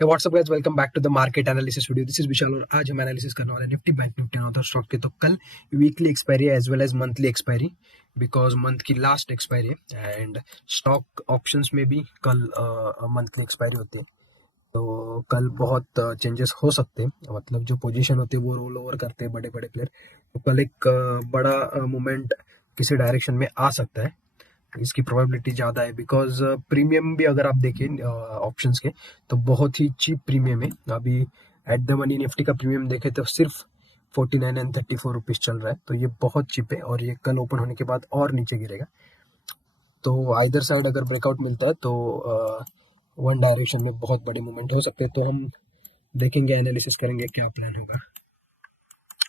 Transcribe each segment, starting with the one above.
Hey, what's up guys? Welcome back to the market analysis video. This is विशाल और आज हम analysis करने वाले निफ्टी बैंक निफ्टी और अदर स्टॉक के। तो कल वीकली एक्सपायरी है as well as monthly expiry, because month की लास्ट एक्सपायरी है एंड स्टॉक ऑप्शंस में भी कल मंथली एक्सपायरी होती है। तो कल बहुत चेंजेस हो सकते हैं, मतलब जो पोजीशन होती है वो रोल ओवर करते हैं बड़े बड़े प्लेयर। तो कल एक बड़ा मूवमेंट किसी डायरेक्शन में आ सकता है, इसकी प्रोबेबिलिटी ज़्यादा है। बिकॉज प्रीमियम भी अगर आप देखें ऑप्शंस के तो बहुत ही चीप प्रीमियम है। अभी एट द मनी निफ्टी का प्रीमियम देखें तो सिर्फ 49 एंड 34 रुपीज़ चल रहा है, तो ये बहुत चीप है और ये कल ओपन होने के बाद और नीचे गिरेगा। तो आइदर साइड अगर ब्रेकआउट मिलता है तो वन डायरेक्शन में बहुत बड़ी मूवमेंट हो सकते हैं। तो हम देखेंगे, एनालिसिस करेंगे क्या प्लान होगा।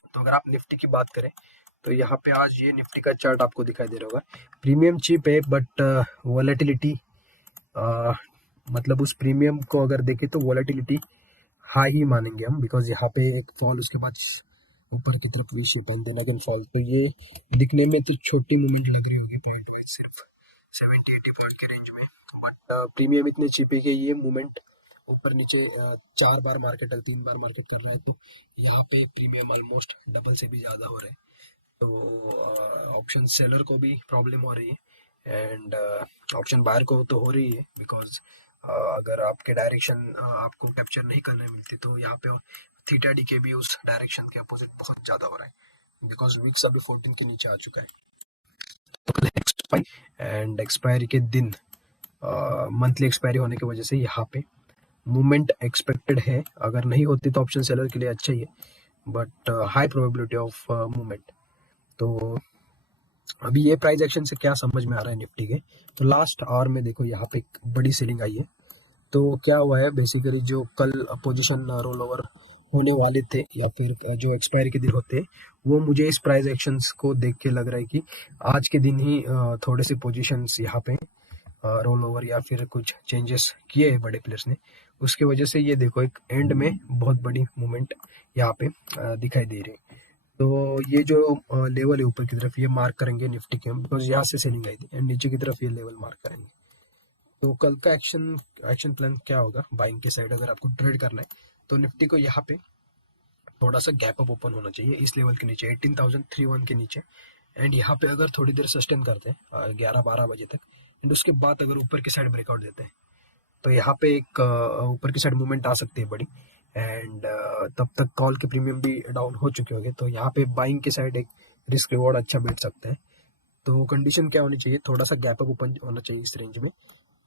तो अगर आप निफ्टी की बात करें तो यहाँ पे आज ये निफ्टी का चार्ट आपको दिखाई दे रहा होगा। प्रीमियम चीप है बट वॉलेटिलिटी, मतलब उस प्रीमियम को अगर देखें तो वॉलेटिलिटी हाई ही मानेंगे हम, बिकॉज यहाँ पे एक फॉल, उसके बाद ऊपर की तरफ V shape and then again fall. तो ये दिखने में तो छोटी मूवमेंट लग रही होगी पॉइंट वाइज, सिर्फ 70-80 पॉइंट के रेंज में, बट प्रीमियम इतने चीप है कि ये मूवमेंट ऊपर नीचे 4 बार मार्केट 3 बार मार्केट कर रहा है। तो यहाँ पे प्रीमियम ऑलमोस्ट डबल से भी ज़्यादा हो रहा है। तो ऑप्शन सेलर को भी प्रॉब्लम हो रही है एंड ऑप्शन बायर को तो हो रही है, बिकॉज अगर आपके डायरेक्शन आपको कैप्चर नहीं करने मिलती तो यहाँ पे थीटा डी के भी उस डायरेक्शन के अपोजिट बहुत ज़्यादा हो रहा है, बिकॉज विक्स अभी 14 के नीचे आ चुका है। तो कल एक्सपायरी एंड एक्सपायरी के दिन मंथली एक्सपायरी होने की वजह से यहाँ पे मूवमेंट एक्सपेक्टेड है। अगर नहीं होती तो ऑप्शन सेलर के लिए अच्छा ही है, but high probability of movement. तो अभी ये प्राइस एक्शन से क्या समझ में आ रहा है निफ्टी के, तो लास्ट आवर में देखो यहाँ पे एक बड़ी सेलिंग आई है। तो क्या हुआ है, बेसिकली जो कल पोजीशन रोल ओवर होने वाले थे या फिर जो एक्सपायरी के दिन होते हैं, वो मुझे इस प्राइस एक्शंस को देख के लग रहा है कि आज के दिन ही थोड़े से पोजीशंस यहाँ पे रोल ओवर या फिर कुछ चेंजेस किए हैं बड़े प्लेयर्स ने। उसके वजह से ये देखो एक एंड में बहुत बड़ी मूवमेंट यहाँ पे दिखाई दे रही है। तो ये जो लेवल है ऊपर की तरफ, ये मार्क करेंगे निफ्टी के हम, बिकॉज यहाँ से सेलिंग आई थी एंड नीचे की तरफ ये लेवल मार्क करेंगे। तो कल का एक्शन प्लान क्या होगा बाइंग के साइड, अगर आपको ट्रेड करना है तो निफ्टी को यहाँ पे थोड़ा सा गैप अप ओपन होना चाहिए इस लेवल के नीचे, 18,031 के नीचे। एंड यहाँ पे अगर थोड़ी देर सस्टेन करते हैं 11-12 बजे तक एंड उसके बाद अगर ऊपर की साइड ब्रेकआउट देते हैं तो यहाँ पे एक ऊपर की साइड मूवमेंट आ सकती है बड़ी। एंड तब तक कॉल के प्रीमियम भी डाउन हो चुके होंगे, तो यहाँ पे बाइंग की साइड एक रिस्क रिवॉर्ड अच्छा बैठ सकता है। तो कंडीशन क्या होनी चाहिए, थोड़ा सा गैप अप ओपन होना चाहिए इस रेंज में,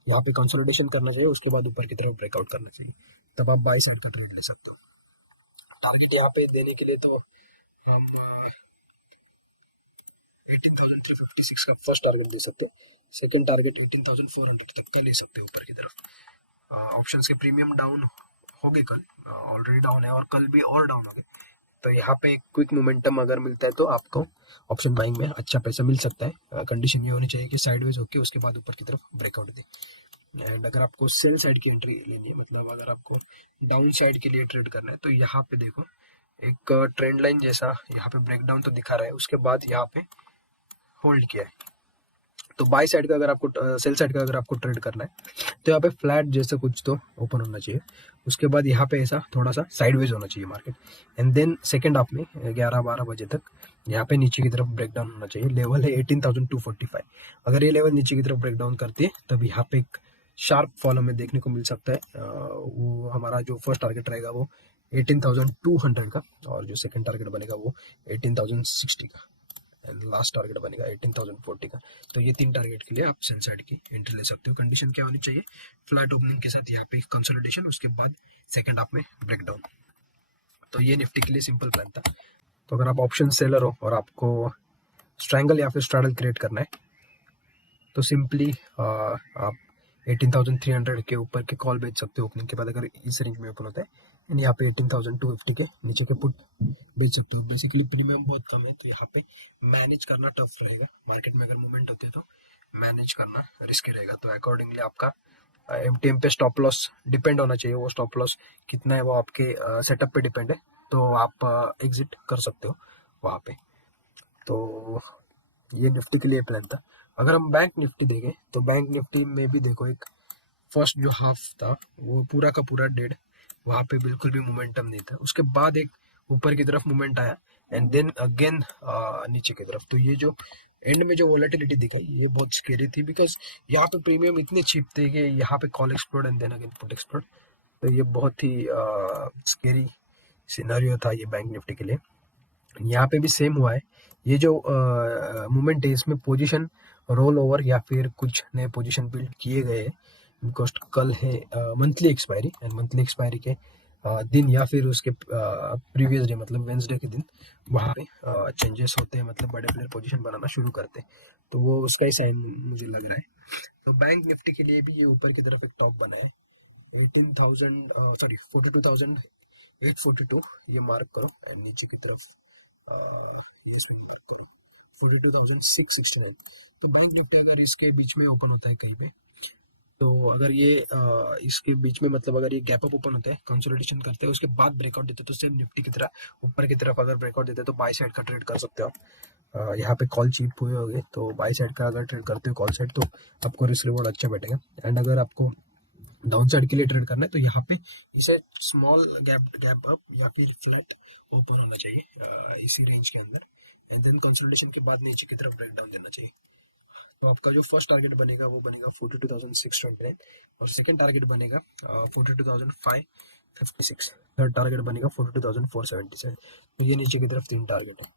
यहाँ पे कंसोलिडेशन करना चाहिए, उसके बाद ऊपर की तरफ ब्रेकआउट करना चाहिए, तब आप बाई साइड का ट्रेड ले सकते हो। टारगेट यहाँ पे देने के लिए तो हम 18,356 का फर्स्ट टारगेट दे सकते हैं, सेकंड टारगेट 18,400 तक का ले सकते हैं ऊपर की तरफ। ऑप्शंस के प्रीमियम डाउन हो गए कल, ऑलरेडी डाउन है और कल भी और डाउन हो गए। तो यहाँ पे एक क्विक मोमेंटम अगर मिलता है तो आपको ऑप्शन बाइंग में अच्छा पैसा मिल सकता है। कंडीशन ये होनी चाहिए कि साइडवेज होके उसके बाद ऊपर की तरफ ब्रेकआउट दे। एंड अगर आपको सेल साइड की एंट्री लेनी है, मतलब अगर आपको डाउन साइड के लिए ट्रेड करना है, तो यहाँ पे देखो एक ट्रेंड लाइन जैसा यहाँ पे ब्रेकडाउन तो दिखा रहा है, उसके बाद यहाँ पे होल्ड किया है। तो बाई साइड का अगर आपको सेल साइड का अगर आपको ट्रेड करना है तो यहाँ पे फ्लैट जैसे कुछ तो ओपन होना चाहिए, उसके बाद यहाँ पे ऐसा थोड़ा सा साइडवेज होना चाहिए market and then second half में 11-12 बजे तक यहाँ पे नीचे की तरफ ब्रेकडाउन होना चाहिए। लेवल है 18,245, अगर ये लेवल नीचे की तरफ ब्रेकडाउन करती है तब यहाँ पे एक शार्प फॉल हमें देखने को मिल सकता है। वो हमारा जो फर्स्ट टारगेट रहेगा वो 18,200 का, और जो सेकंड टारगेट बनेगा वो 18,060 का एंड लास्ट टारगेट बनेगा 18,040 का। तो ये 3 टारगेट के लिए आप सेल साइड की एंट्री ले सकते हो। कंडीशन क्या होनी चाहिए, फ्लैट ओपनिंग के साथ यहाँ पे कंसोलिडेशन, उसके बाद सेकंड हाफ में ब्रेकडाउन। तो ये निफ्टी के लिए सिंपल प्लान था। तो अगर आप ऑप्शन सेलर हो और आपको स्ट्रैंगल या फिर स्ट्रैडल क्रिएट करना है तो सिंपली आप 18,300 के ऊपर के कॉल बेच सकते हो ओपनिंग के बाद, अगर इस रेंज में ओपन होता है एंड यहाँ पे 18,250 के नीचे के पुट बेच सकते हो। बेसिकली प्रीमियम बहुत कम है तो यहाँ पे मैनेज करना टफ रहेगा। मार्केट में अगर मूवमेंट होते हैं तो मैनेज करना रिस्की रहेगा। तो अकॉर्डिंगली आपका एमटीएम पे स्टॉप लॉस डिपेंड होना चाहिए, वो स्टॉप लॉस कितना है वो आपके सेटअप पे डिपेंड है, तो आप एग्जिट कर सकते हो वहाँ पे। तो ये निफ्टी के लिए प्लान था। अगर हम बैंक निफ्टी देखें तो बैंक निफ्टी में भी देखो एक फर्स्ट जो हाफ था वो पूरा का पूरा डेड वहाँ पे बिल्कुल भी मोमेंटम नहीं था। उसके बाद एक ऊपर की तरफ मूवमेंट आया एंड देन अगेन नीचे की तरफ। तो ये जो एंड में जो वोलेटिलिटी दिखाई ये बहुत स्केरी थी, बिकॉज यहाँ पे प्रीमियम इतने चीप थे कि यहाँ पे call explode and then again put explode. तो ये बहुत ही स्केरी सिनेरियो था ये बैंक निफ्टी के लिए। यहाँ पे भी सेम हुआ है। ये जो मूवमेंट है इसमें पोजीशन रोल ओवर या फिर कुछ नए पोजीशन बिल्ड किए गए हैं, बिकॉज कल है monthly expiry and monthly expiry के दिन या फिर उसके प्रीवियस डे मतलब वेंसडे के दिन वहाँ पे चेंजेस होते हैं, मतलब बड़े प्लेयर पोजीशन बनाना शुरू करते हैं। तो वो उसका ही साइन मुझे लग रहा है। तो बैंक निफ्टी के लिए भी ये ऊपर की तरफ एक टॉप बना है 18,000 सॉरी 42,842, ये मार्क करो। और नीचे की तरफ 42,669। तो बैंक निफ्टी अगर इसके बीच में ओपन होता है कहीं पे, तो अगर ये इसके बीच में मतलब अगर ये गैप अप ओपन होता है, कंसोलिडेशन करते हैं, उसके बाद ब्रेकआउट देते हैं, तो सेम निफ्टी की तरह ऊपर की तरफ अगर ब्रेकआउट देते हैं तो बाई साइड का ट्रेड कर सकते हो आप। यहाँ पे कॉल चीप हुए होंगे, तो बाई साइड का अगर ट्रेड करते हो कॉल साइड तो आपको रिस्क रिवॉर्ड अच्छा बैठेगा। एंड अगर आपको डाउन साइड के लिए ट्रेड करना है तो यहाँ पे इसे स्मॉल गैप गैप अप या फिर फ्लैट ओपन होना चाहिए इसी रेंज के अंदर, एंड देन कंसोलिडेशन के बाद नीचे की तरफ ब्रेक डाउन देना चाहिए। तो आपका जो फर्स्ट टारगेट बनेगा वो बनेगा 42,629 और सेकंड टारगेट बनेगा 42,556। थर्ड टारगेट बनेगा 42,477। तो ये नीचे की तरफ तीन टारगेट है।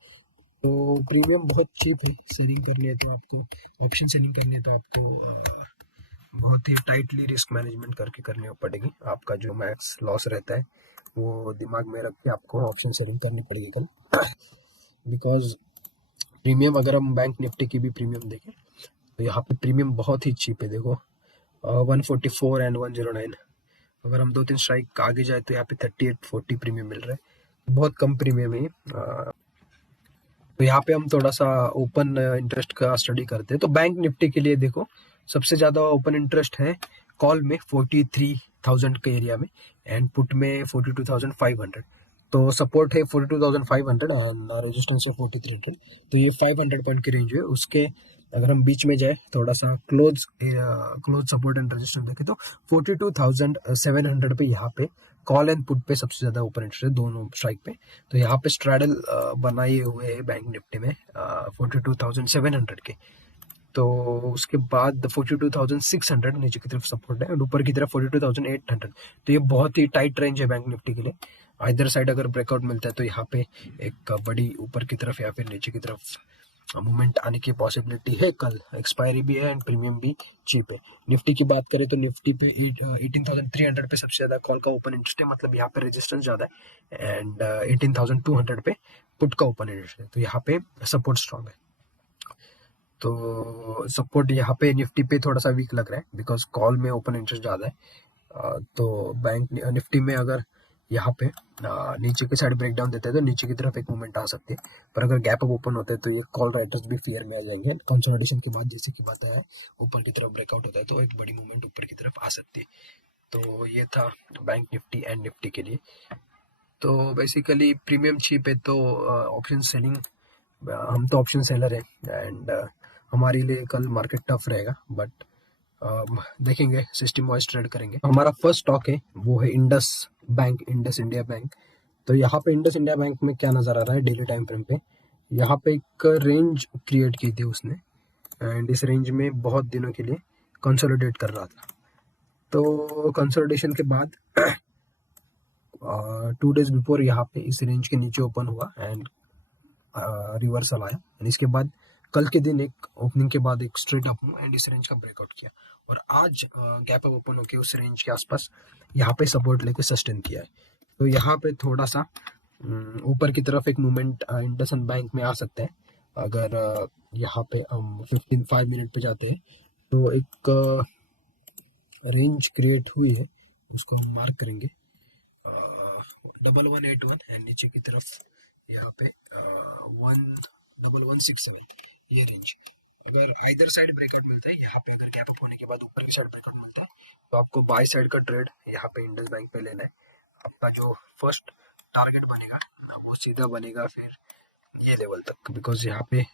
तो प्रीमियम बहुत चीप है। सेलिंग करनी है तो आपको ऑप्शन सेलिंग करनी है तो आपको बहुत ही टाइटली रिस्क मैनेजमेंट करके करनी पड़ेगी। आपका जो मैक्स लॉस रहता है वो दिमाग में रख के आपको ऑप्शन सेलिंग करनी पड़ेगी कल, बिकॉज प्रीमियम अगर हम बैंक निफ्टी की भी प्रीमियम देखें तो यहाँ पे प्रीमियम बहुत ही चीप है। देखो 144 एंड 109। अगर हम 2-3 स्ट्राइक आगे जाए तो यहाँ पे 38-40 प्रीमियम मिल रहा है, बहुत कम प्रीमियम है। तो यहाँ पे हम थोड़ा सा ओपन इंटरेस्ट का स्टडी करते हैं। तो बैंक निफ्टी के लिए देखो सबसे ज्यादा ओपन इंटरेस्ट है कॉल में 43,000 के एरिया में एंड पुट में 42,500। तो सपोर्ट है 42,500 एंड रेजिस्टेंस है 4300। तो ये 500 पॉइंट की रेंज है। उसके अगर हम बीच में जाए थोड़ा सा क्लोज सपोर्ट एंड रेजिस्टेंस देखें तो 42,700 पे यहाँ पे कॉल एंड पुट पे सबसे ज्यादा ओपन इंटरेस्ट है दोनों स्ट्राइक पे। तो यहाँ पे स्ट्रैडल बनाए हुए है बैंक निफ्टी में 42,700 के। तो उसके बाद 42,600 नीचे की तरफ सपोर्ट है और ऊपर की तरफ 42,800। तो ये बहुत ही टाइट रेंज है बैंक निफ्टी के लिए। इधर साइड अगर ब्रेकआउट मिलता है तो यहाँ पे एक बड़ी ऊपर की तरफ या फिर नीचे की तरफ मूवमेंट आने की पॉसिबिलिटी है। कल एक्सपायरी भी है एंड प्रीमियम भी चीप है। निफ्टी की बात करें तो निफ्टी पे 18,300 पे सबसे ज्यादा कॉल का ओपन इंटरेस्ट है, मतलब यहाँ पे रेजिस्टेंस ज्यादा है एंड 18,200 पे पुट का ओपन इंटरेस्ट है। तो यहाँ पे सपोर्ट स्ट्रॉन्ग है। तो सपोर्ट यहाँ पे निफ्टी पे थोड़ा सा वीक लग रहा है बिकॉज कॉल में ओपन इंटरेस्ट ज्यादा है। तो बैंक निफ्टी में अगर यहाँ पे नीचे की साइड ब्रेक डाउन देते हैं तो नीचे की तरफ एक मूवमेंट आ सकती है, पर अगर गैप अप ओपन होता है तो ये कॉल राइटर्स भी फियर में आ जाएंगे। कंसोलिडेशन के बाद जैसे कि बात है ऊपर की तरफ ब्रेकआउट होता है तो एक बड़ी मूवमेंट ऊपर की तरफ आ सकती है। तो ये था बैंक निफ्टी एंड निफ्टी के लिए। तो बेसिकली प्रीमियम चीप है तो ऑप्शन सेलिंग, हम तो ऑप्शन सेलर है एंड हमारे लिए कल मार्केट टफ रहेगा, बट देखेंगे सिस्टम वाइज ट्रेड करेंगे। हमारा फर्स्ट स्टॉक है वो है Indus bank, Indus India bank. तो यहाँ पे इंडस इंडिया बैंक में क्या नजर आ रहा है डेली टाइम फ्रेम पे, यहाँ पे एक रेंज क्रिएट की थी उसने एंड इस रेंज में बहुत दिनों के लिए कंसोलिडेट कर रहा था। तो कंसोलिडेशन के बाद 2 डेज बिफोर यहाँ पे इस रेंज के नीचे ओपन हुआ एंड रिवर्सल आया एंड इसके बाद कल के दिन एक ओपनिंग के बाद एक स्ट्रेट अप एंड इस रेंज का ब्रेकआउट किया और आज गैप अप ओपन होकर उस रेंज के आसपास यहाँ पे सपोर्ट लेके सस्टेन किया है। तो यहाँ पे थोड़ा सा ऊपर की तरफ एक मूवमेंट इंडसइंड बैंक में आ सकता है। अगर यहाँ पे हम 5 मिनट पे जाते हैं तो एक रेंज क्रिएट हुई है, उसको हम मार्क करेंगे 1181 एंड नीचे की तरफ यहाँ पे 1167 ये रेंज। अगर इधर साइड ब्रेकआउट मिलता है यहाँ पे, अगर गैप अप होने के बाद ऊपर की साइड ब्रेकआउट मिलता है तो आपको बाय साइड का ट्रेड यहाँ पे इंडस बैंक पे लेना है। आपका जो फर्स्ट टारगेट बनेगा वो सीधा बनेगा फिर ये लेवल तक, बिकॉज यहाँ पे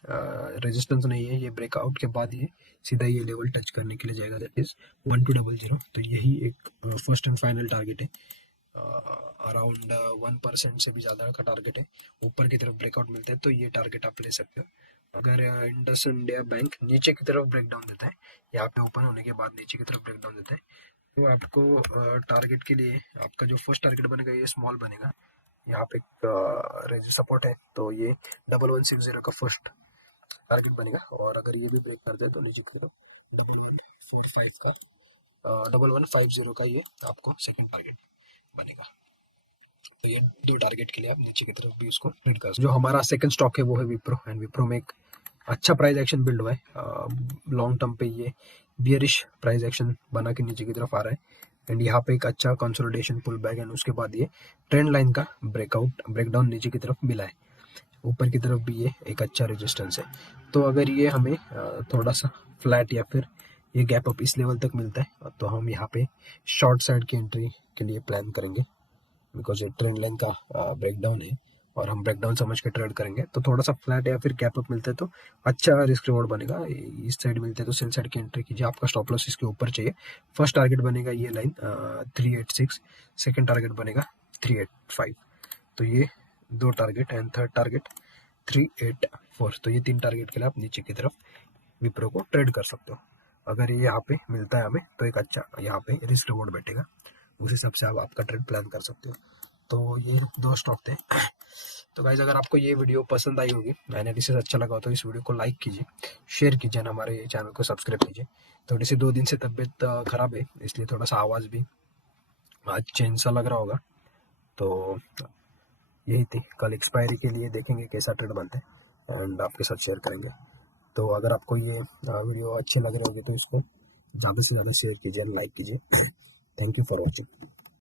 रेजिस्टेंस नहीं है। ये ब्रेकआउट के बाद ये सीधा ये लेवल टच करने के लिए जाएगा, दैट इज 1200। तो यही एक फर्स्ट एंड फाइनल टारगेट है अराउंड 1% से भी ज़्यादा का टारगेट है। ऊपर की तरफ ब्रेकआउट मिलता है तो ये टारगेट आप ले सकते हो। अगर इंडस इंडिया बैंक नीचे की तरफ ब्रेक डाउन देता है, यहाँ पे ओपन होने के बाद नीचे की तरफ ब्रेक डाउन देता है, तो आपको टारगेट के लिए आपका जो फर्स्ट टारगेट बनेगा ये स्मॉल बनेगा। यहाँ पे एक सपोर्ट है तो ये 1160 का फर्स्ट टारगेट बनेगा। और अगर ये भी ब्रेक कर दे तो नीचे की तरफ 1145 का 1150 का ये आपको सेकंड टारगेट बनेगा। तो ये दो टारगेट के लिए आप नीचे की तरफ भी उसको ट्रेड कर सकते हो। जो हमारा सेकंड स्टॉक है वो है विप्रो, एंड विप्रो में एक अच्छा प्राइस एक्शन बिल्ड हुआ है। लॉन्ग टर्म पे ये बियरिश प्राइस एक्शन बना के नीचे की तरफ आ रहा है, एंड यहाँ पे एक अच्छा कंसोलिडेशन पुल बैक, एंड उसके बाद ये ट्रेंड लाइन का ब्रेकडाउन नीचे की तरफ मिला है। ऊपर की तरफ भी ये एक अच्छा रेजिस्टेंस है। तो अगर ये हमें थोड़ा सा फ्लैट या फिर ये गैप अप इस लेवल तक मिलता है तो हम यहाँ पे शॉर्ट साइड की एंट्री के लिए प्लान करेंगे, बिकॉज ये ट्रेंड लाइन का ब्रेकडाउन है और हम ब्रेकडाउन समझ के ट्रेड करेंगे। तो थोड़ा सा फ्लैट या फिर गैप अप मिलता है तो अच्छा रिस्क रिवॉर्ड बनेगा। इस साइड मिलते हैं तो सेल साइड की एंट्री कीजिए, आपका स्टॉप लॉस इसके ऊपर चाहिए। फर्स्ट टारगेट बनेगा ये लाइन 386, सेकेंड टारगेट बनेगा 385। तो ये दो टारगेट, एंड थर्ड टारगेट 384। तो ये तीन टारगेट के लिए आप नीचे की तरफ विप्रो को ट्रेड कर सकते हो। अगर ये यहाँ पे मिलता है हमें तो एक अच्छा यहाँ पे रिस्क रिवॉर्ड बैठेगा, उस हिसाब से आप आपका ट्रेड प्लान कर सकते हो। तो ये दो स्टॉक थे। तो गाइज अगर आपको ये वीडियो पसंद आई होगी, एनालिसिस अच्छा लगा हो, तो इस वीडियो को लाइक कीजिए, शेयर कीजिए, ना हमारे चैनल को सब्सक्राइब कीजिए। थोड़ी सी 2 दिन से तबीयत खराब है, इसलिए थोड़ा सा आवाज़ भी आज चेंज सा लग रहा होगा। तो यही थी, कल एक्सपायरी के लिए देखेंगे कैसा ट्रेड बनता है एंड आपके साथ शेयर करेंगे। तो अगर आपको ये वीडियो अच्छे लग रहे होंगे तो इसको ज़्यादा से ज़्यादा शेयर कीजिए, लाइक कीजिए। Thank you for watching.